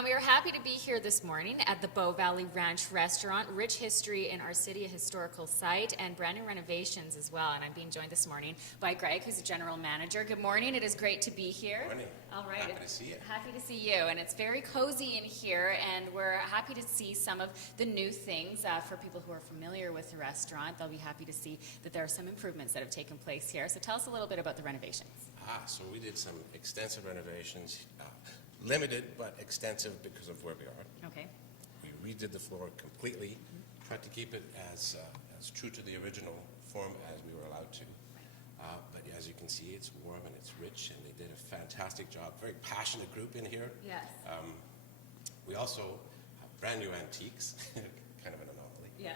And we are happy to be here this morning at the Bow Valley Ranche restaurant. Rich history in our city, a historical site, and brand new renovations as well. And I'm being joined this morning by Greg, who's the general manager. Good morning. It is great to be here. Good morning. All right. Happy to see you. Happy to see you. And it's very cozy in here, and we're happy to see some of the new things. For people who are familiar with the restaurant, they'll be happy to see that there are some improvements that have taken place here. So tell us a little bit about the renovations. So we did some extensive renovations, limited but extensive because of where we are. Okay. We redid the floor completely, tried to keep it as true to the original form as we were allowed to. But as you can see, it's warm and it's rich, and they did a fantastic job. Very passionate group in here. Yes. We also have brand new antiques, kind of an anomaly. Yeah.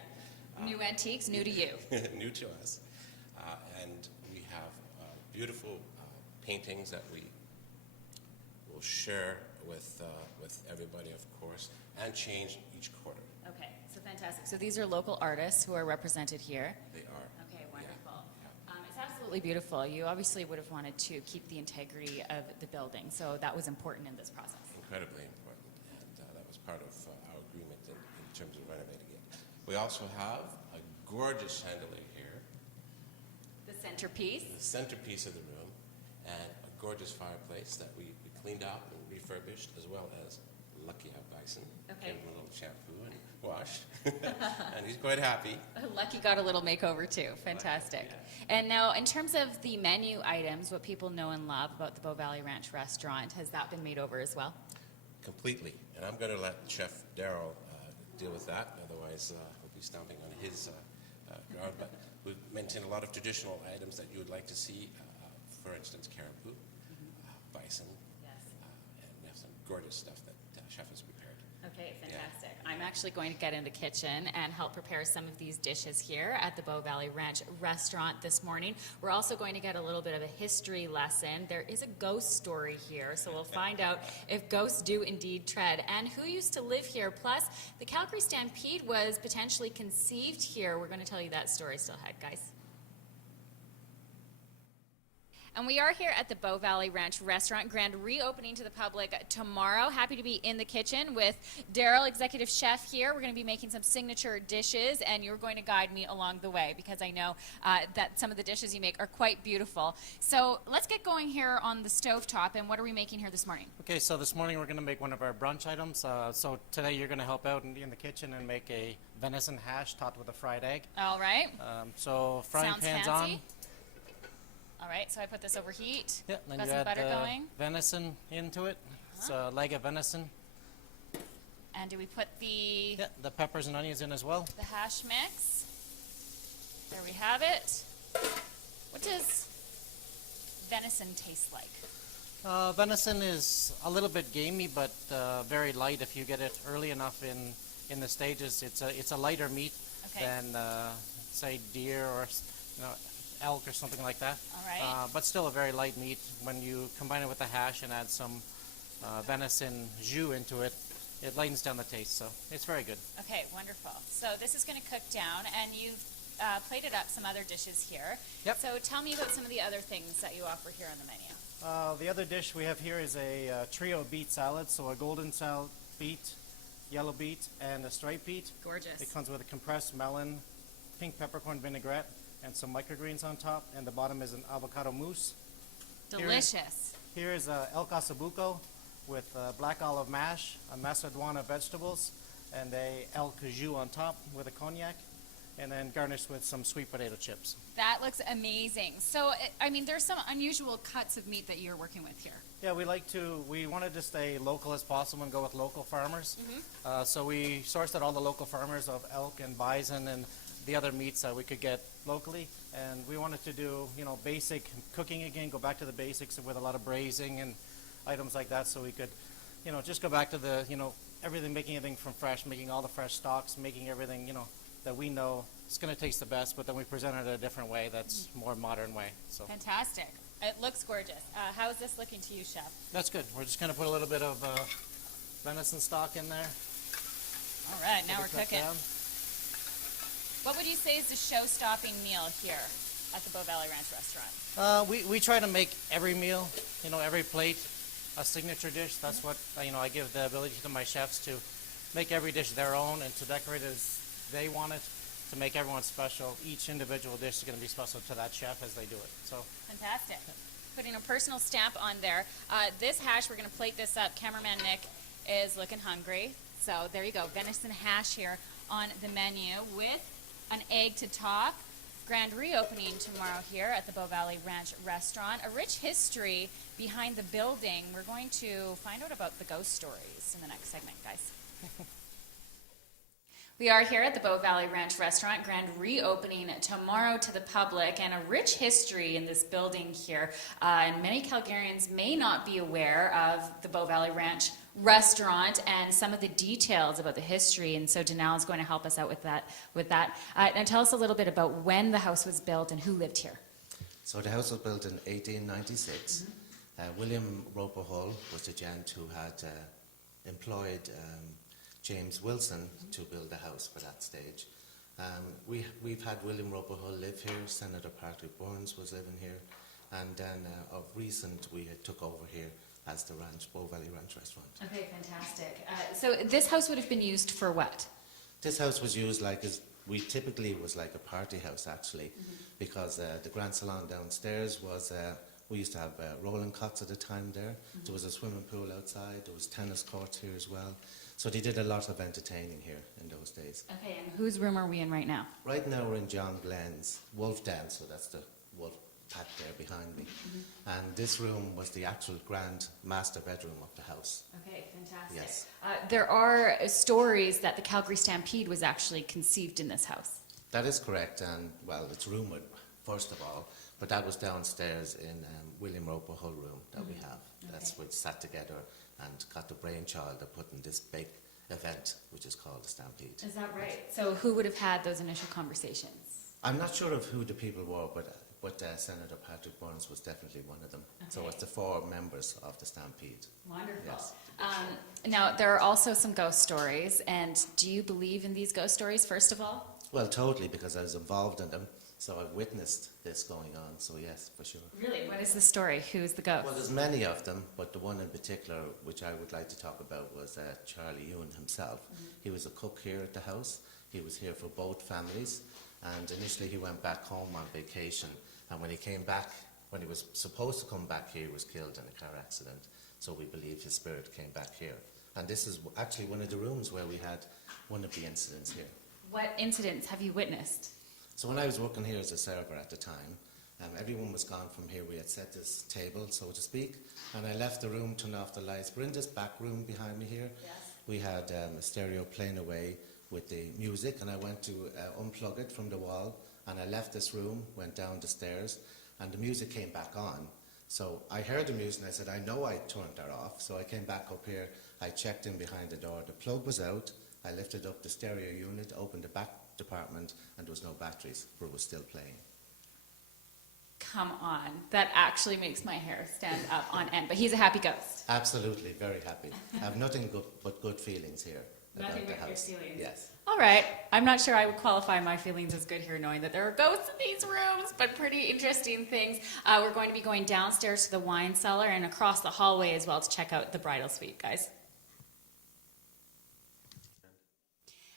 New antiques, new to you. New to us. And we have beautiful paintings that we will share with everybody, of course, and change each quarter. Okay, so fantastic. So these are local artists who are represented here. They are. Okay, wonderful. Yeah. It's absolutely beautiful. You obviously would have wanted to keep the integrity of the building, so that was important in this process. Incredibly important, and that was part of our agreement in terms of renovating it. We also have a gorgeous chandelier here, The centerpiece. the centerpiece of the room, and a gorgeous fireplace that we cleaned up and refurbished, as well as Lucky our bison. Okay. Gave him a little shampoo and wash, and he's quite happy. Lucky got a little makeover too. Fantastic. Yeah. And now, in terms of the menu items, what people know and love about the Bow Valley Ranch restaurant, has that been made over as well? Completely, and I'm going to let Chef Daryl deal with that, otherwise we'll be stomping on his ground, but we've maintained a lot of traditional items that you would like to see, for instance, caribou, bison, Yes. and we have some gorgeous stuff that Chef has prepared. Okay, fantastic. I'm actually going to get in the kitchen and help prepare some of these dishes here at the Bow Valley Ranch restaurant this morning. We're also going to get a little bit of a history lesson. There is a ghost story here, so we'll find out if ghosts do indeed tread and who used to live here. Plus, the Calgary Stampede was potentially conceived here. We're going to tell you that story still ahead, guys. And we are here at the Bow Valley Ranch restaurant, grand reopening to the public tomorrow. Happy to be in the kitchen with Daryl, executive chef here. We're going to be making some signature dishes, and you're going to guide me along the way because I know that some of the dishes you make are quite beautiful. So let's get going here on the stovetop, and what are we making here this morning? Okay, so this morning we're going to make one of our brunch items. So today you're going to help out in the kitchen and make a venison hash topped with a fried egg. All right. So frying Sounds pan's fancy. on. All right, so I put this over heat. Yeah, then Got you some add butter the going. venison into it. It's a leg of venison. And do we put the Yeah, the peppers and onions in as well. hash mix? There we have it. What does venison taste like? Venison is a little bit gamey, but very light if you get it early enough in the stages. It's a lighter meat Okay. than say deer or elk or something like that. All right. But still a very light meat. When you combine it with the hash and add some venison jus into it, it lightens down the taste. So it's very good. Okay, wonderful. So this is going to cook down, and you've plated up some other dishes here. Yep. So tell me about some of the other things that you offer here on the menu. The other dish we have here is a trio beet salad. So a golden salad beet, yellow beet, and a striped beet. Gorgeous. It comes with a compressed melon, pink peppercorn vinaigrette, and some microgreens on top. And the bottom is an avocado mousse. Delicious. Here is El Casabuco with black olive mash, a macedoine of vegetables, and a El Cajou on top with a cognac, and then garnished with some sweet potato chips. That looks amazing. So, I mean, there's some unusual cuts of meat that you're working with here. Yeah, we wanted to stay local as possible and go with local farmers. So we sourced at all the local farmers of elk and bison and the other meats that we could get locally. And we wanted to do, basic cooking again, go back to the basics with a lot of braising and items like that, so we could, just go back to the, everything, making everything from fresh, making all the fresh stocks, making everything, that we know it's going to taste the best, but then we present it a different way that's more modern way. So Fantastic. It looks gorgeous. How is this looking to you, Chef? that's good. We're just going to put a little bit of venison stock in there. All right, now we're Cut cooking. down. What would you say is the show-stopping meal here at the Bow Valley Ranch restaurant? We try to make every meal, every plate a signature dish. That's what I give the ability to my chefs to make every dish their own and to decorate it as they want it, to make everyone special. Each individual dish is going to be special to that chef as they do it. So Fantastic. Putting a personal stamp on there. This hash, we're going to plate this up. Cameraman Nick is looking hungry. So there you go. Venison hash here on the menu with an egg to top. Grand reopening tomorrow here at the Bow Valley Ranch restaurant. A rich history behind the building. We're going to find out about the ghost stories in the next segment, guys. We are here at the Bow Valley Ranch restaurant, grand reopening tomorrow to the public, and a rich history in this building here. And many Calgarians may not be aware of the Bow Valley Ranch restaurant and some of the details about the history, and so Danelle is going to help us out with that. And tell us a little bit about when the house was built and who lived here. So the house was built in 1896. William Roper Hull was the gent who had employed James Wilson to build the house for that stage. We've had William Roper Hull live here, Senator Patrick Burns was living here, and then of recent we had took over here as the Bow Valley Ranch restaurant. Okay, fantastic. So this house would have been used for what? This house was used we typically was like a party house actually, because the grand salon downstairs was, we used to have rolling cots at the time there. There was a swimming pool outside, there was tennis courts here as well. So they did a lot of entertaining here in those days. Okay, and whose room are we in right now? Right now we're in John Glenn's Wolf Den, so that's the wolf pack there behind me. And this room was the actual grand master bedroom of the house. Okay, fantastic. Yes. There are stories that the Calgary Stampede was actually conceived in this house. That is correct, and well, it's rumoured, first of all, but that was downstairs in William Roper Hull room that we have. That's what sat together and got the brainchild of putting this big event, which is called the Stampede. Is that right? So who would have had those initial conversations? I'm not sure of who the people were, but Senator Patrick Burns was definitely one of them. So Okay. it's the 4 members of the Stampede. Wonderful. Yes. Now, there are also some ghost stories, and do you believe in these ghost stories, first of all? Well, totally, because I was involved in them, so I've witnessed this going on, so yes, for sure. Really? What is the story? Who's the ghost? Well, there's many of them, but the one in particular which I would like to talk about was Charlie Ewan himself. He was a cook here at the house. He was here for both families, and initially he went back home on vacation, and when he came back, when he was supposed to come back here, he was killed in a car accident. So we believe his spirit came back here. And this is actually one of the rooms where we had one of the incidents here. What incidents have you witnessed? So when I was working here as a server at the time, everyone was gone from here. We had set this table, so to speak, and I left the room, turned off the lights. We're in this back room behind me here. Yes. We had a stereo playing away with the music, and I went to unplug it from the wall, and I left this room, went down the stairs, and the music came back on. So I heard the music, and I said, I know I turned that off. So I came back up here, I checked in behind the door. The plug was out. I lifted up the stereo unit, opened the back department, and there was no batteries, but it was still playing. Come on. That actually makes my hair stand up on end. But he's a happy ghost. Absolutely, very happy. I have nothing but good feelings here Nothing about the but good house. feelings. Yes. All right. I'm not sure I would qualify my feelings as good here, knowing that there are ghosts in these rooms, but pretty interesting things. We're going to be going downstairs to the wine cellar and across the hallway as well to check out the bridal suite, guys.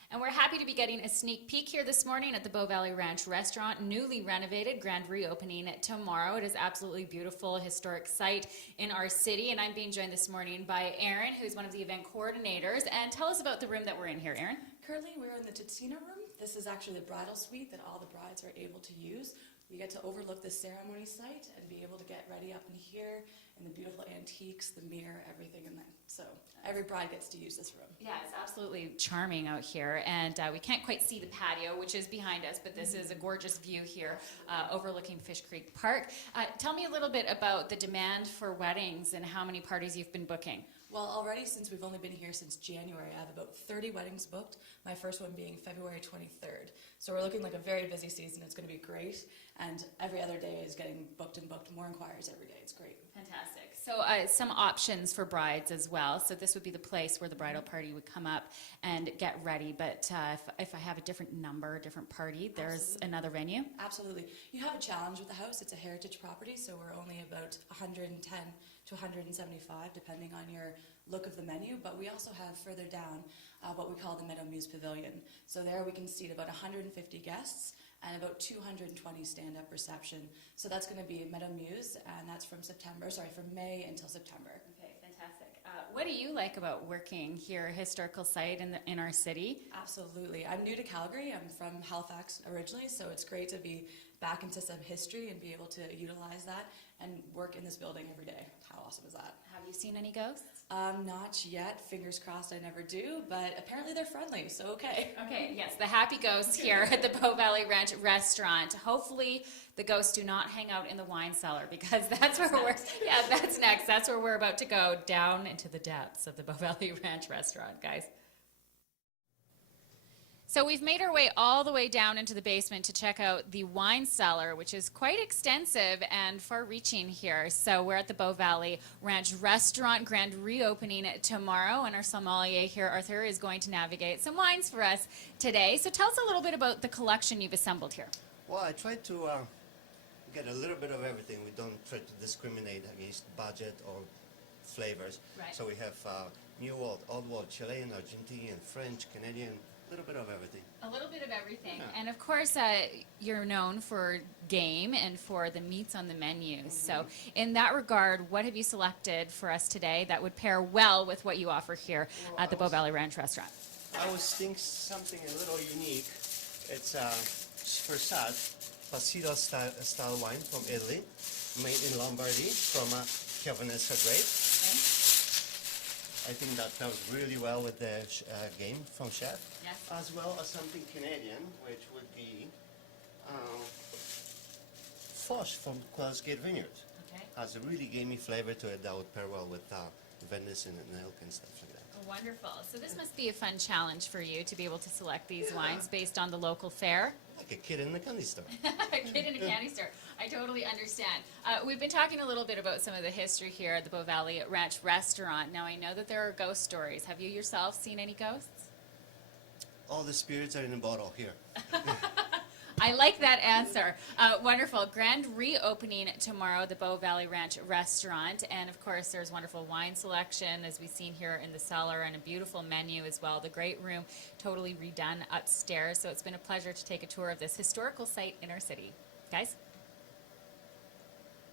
And we're happy to be getting a sneak peek here this morning at the Bow Valley Ranch restaurant, newly renovated, grand reopening tomorrow. It is absolutely beautiful, historic site in our city, and I'm being joined this morning by Erin, who's one of the event coordinators. And tell us about the room that we're in here, Erin. Currently, we're in the Titsina room. This is actually the bridal suite that all the brides are able to use. You get to overlook the ceremony site and be able to get ready up in here, and the beautiful antiques, the mirror, everything in there. So every bride gets to use this room. Yeah, it's absolutely charming out here, and we can't quite see the patio, which is behind us, but this is a gorgeous view here overlooking Fish Creek Park. Tell me a little bit about the demand for weddings and how many parties you've been booking. Well, already since we've only been here since January, I have about 30 weddings booked, my first one being February 23rd. So we're looking like a very busy season. It's going to be great, and every other day is getting booked and booked. More inquiries every day. It's great. Fantastic. So some options for brides as well. So this would be the place where the bridal party would come up and get ready. But if I have a different number, a different party, there's Absolutely. another venue. Absolutely. You have a challenge with the house. It's a heritage property, so we're only about 110 to 175, depending on your look of the menu. But we also have further down what we call the Meadow Muse Pavilion. So there we can seat about 150 guests and about 220 stand-up reception. So that's going to be Meadow Muse, and that's from May until September. Okay, fantastic. What do you like about working here, a historical site in our city? Absolutely. I'm new to Calgary. I'm from Halifax originally, so it's great to be back into some history and be able to utilize that and work in this building every day. How awesome is that? Have you seen any ghosts? Not yet. Fingers crossed I never do, but apparently they're friendly, so okay. Okay, yes, the happy ghosts here at the Bow Valley Ranch restaurant. Hopefully the ghosts do not hang out in the wine cellar, because that's where that's next. That's where we're about to go, down into the depths of the Bow Valley Ranch restaurant, guys. So we've made our way all the way down into the basement to check out the wine cellar, which is quite extensive and far-reaching here. So we're at the Bow Valley Ranch restaurant, grand reopening tomorrow, and our sommelier here, Arthur, is going to navigate some wines for us today. So tell us a little bit about the collection you've assembled here. Well, I try to get a little bit of everything. We don't try to discriminate against budget or flavors. Right. So we have New World, Old World, Chilean, Argentinian, French, Canadian, a little bit of everything. A little bit of everything. Yeah. And of course, you're known for game and for the meats on the menu. So in that regard, what have you selected for us today that would pair well with what you offer here at the Bow Valley Ranch restaurant? I was thinking something a little unique. It's Sforzat, Passito style wine from Italy, made in Lombardy from a Chiavenessa grape. I think that goes really well with the game from chef, Yes. as well as something Canadian, which would be Foch from Quail's Gate Vineyard. Okay. Has a really gamey flavor to it that would pair well with venison and elk and stuff like that. Wonderful. So this must be a fun challenge for you to be able to select these wines based on the local fare. Like a kid in the candy store. A kid in a candy store. I totally understand. We've been talking a little bit about some of the history here at the Bow Valley Ranch restaurant. Now, I know that there are ghost stories. Have you yourself seen any ghosts? All the spirits are in a bottle here. I like that answer. Wonderful. Grand reopening tomorrow, the Bow Valley Ranch restaurant. And of course, there's wonderful wine selection, as we've seen here in the cellar, and a beautiful menu as well. The great room totally redone upstairs. So it's been a pleasure to take a tour of this historical site in our city. Guys?